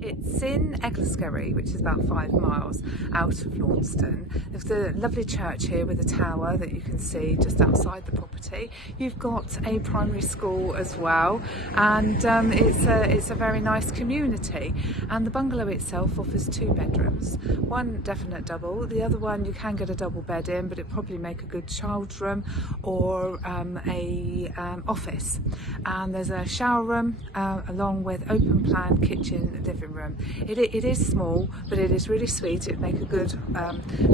It's in Egloskerry, which is about 5 miles out of Launceston. There's a lovely church here with a tower that you can see just outside the property. You've got a primary school as well, and it's a very nice community. And the bungalow itself offers 2 bedrooms, one definite double, the other one you can get a double bed in, but it'd probably make a good child room or a office. And there's a shower room along with open plan kitchen, living room. It is small, but it is really sweet. It'd make a good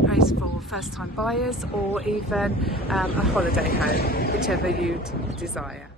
place for first time buyers or even a holiday home, whichever you'd desire.